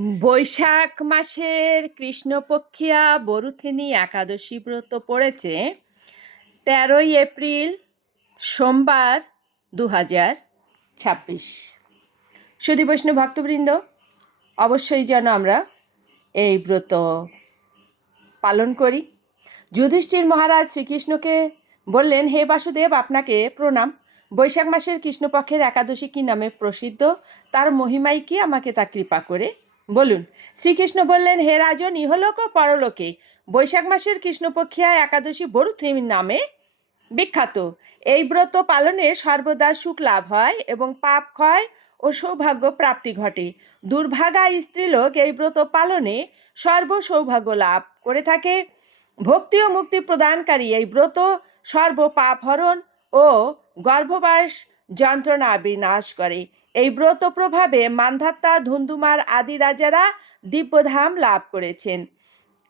বৈশাখ মাসের কৃষ্ণপক্ষিয়া বরুথিনী একাদশী ব্রত পড়েছে 13 এপ্রিল সোমবার 2026। সুধী বৈষ্ণব ভক্তবৃন্দ, অবশ্যই যেন আমরা এই ব্রত পালন করি। যুধিষ্ঠির মহারাজ শ্রীকৃষ্ণকে বললেন, হে বাসুদেব, আপনাকে প্রণাম। বৈশাখ মাসের কৃষ্ণপক্ষের একাদশী কী নামে প্রসিদ্ধ, তার মহিমাই কি, আমাকে তা কৃপা করে বলুন। শ্রীকৃষ্ণ বললেন, হে রাজন, ইহলোক ও পরলোকে বৈশাখ মাসের কৃষ্ণপক্ষিয়া একাদশী বরুথিনী নামে বিখ্যাত। এই ব্রত পালনে সর্বদা সুখ লাভ হয় এবং পাপ ক্ষয় ও সৌভাগ্য প্রাপ্তি ঘটে। দুর্ভাগা স্ত্রীলোক এই ব্রত পালনে সর্বসৌভাগ্য লাভ করে থাকে। ভক্তি ও মুক্তি প্রদানকারী এই ব্রত সর্বপাপহরণ ও গর্ভবাস যন্ত্রণা বিনাশ করে। এই ব্রত প্রভাবে মান্ধাত্তা, ধুন্ধুমার আদি রাজারা দিব্যধাম লাভ করেছেন।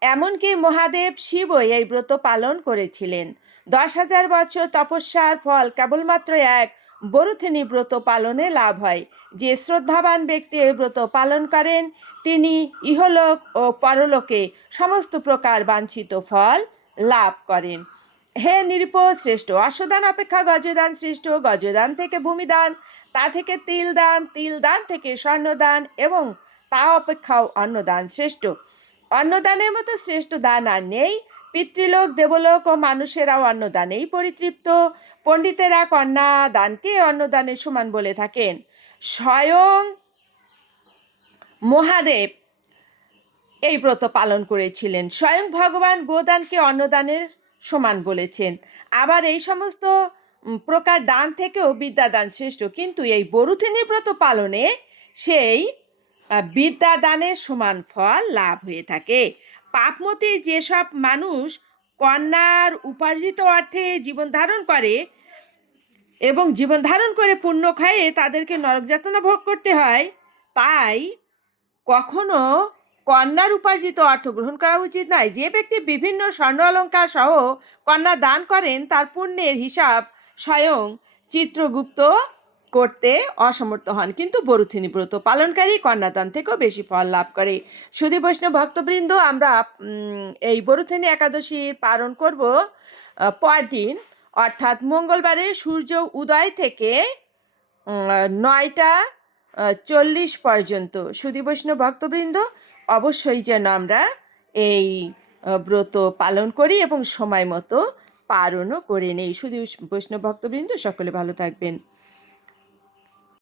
এমনকি মহাদেব শিবও এই ব্রত পালন করেছিলেন। 10,000 বছর তপস্যার ফল কেবলমাত্র এক বরুথিনী ব্রত পালনে লাভ হয়। যে শ্রদ্ধাবান ব্যক্তি এই ব্রত পালন করেন, তিনি ইহলোক ও পরলোকে সমস্ত প্রকার বাঞ্ছিত ফল লাভ করেন। হে নিরীপ শ্রেষ্ঠ, অশ্বদান অপেক্ষা গজদান শ্রেষ্ঠ। গজদান থেকে ভূমিদান, তা থেকে তিলদান, তিলদান থেকে স্বর্ণদান এবং তা অপেক্ষাও অন্নদান শ্রেষ্ঠ। অন্নদানের মতো শ্রেষ্ঠ দান আর নেই। পিতৃলোক, দেবলোক ও মানুষেরাও অন্নদানেই পরিতৃপ্ত। পণ্ডিতেরা কন্যা দানকে অন্নদানের সমান বলে থাকেন। স্বয়ং মহাদেব এই ব্রত পালন করেছিলেন। স্বয়ং ভগবান গোদানকে অন্নদানের সমান বলেছেন। আবার এই সমস্ত প্রকার দান থেকেও বিদ্যাদান শ্রেষ্ঠ, কিন্তু এই বরুথিনী ব্রত পালনে সেই বিদ্যাদানের সমান ফল লাভ হয়ে থাকে। পাপমতী যেসব মানুষ কন্যার উপার্জিত অর্থে জীবন ধারণ করে এবং জীবন ধারণ করে পুণ্য খায়ে তাদেরকে নরক যাতনা ভোগ করতে হয়, তাই কখনো কন্যার উপার্জিত অর্থ গ্রহণ করা উচিত নয়। যে ব্যক্তি বিভিন্ন স্বর্ণ অলঙ্কার সহ কন্যা দান করেন, তার পুণ্যের হিসাব স্বয়ং চিত্রগুপ্ত করতে অসমর্থ হন, কিন্তু বরুথিনী ব্রত পালনকারী কন্যাদান থেকেও বেশি ফল লাভ করে। সুধী বৈষ্ণব ভক্তবৃন্দ, আমরা এই বরুথিনী একাদশী পালন করব পরদিন, অর্থাৎ মঙ্গলবারে সূর্য উদয় থেকে 9:40 পর্যন্ত। সুধী বৈষ্ণব ভক্তবৃন্দ, অবশ্যই যেন আমরা এই ব্রত পালন করি এবং সময় মতো পালনও করে নেই। সুধী বৈষ্ণব ভক্তবৃন্দ, সকলে ভালো থাকবেন।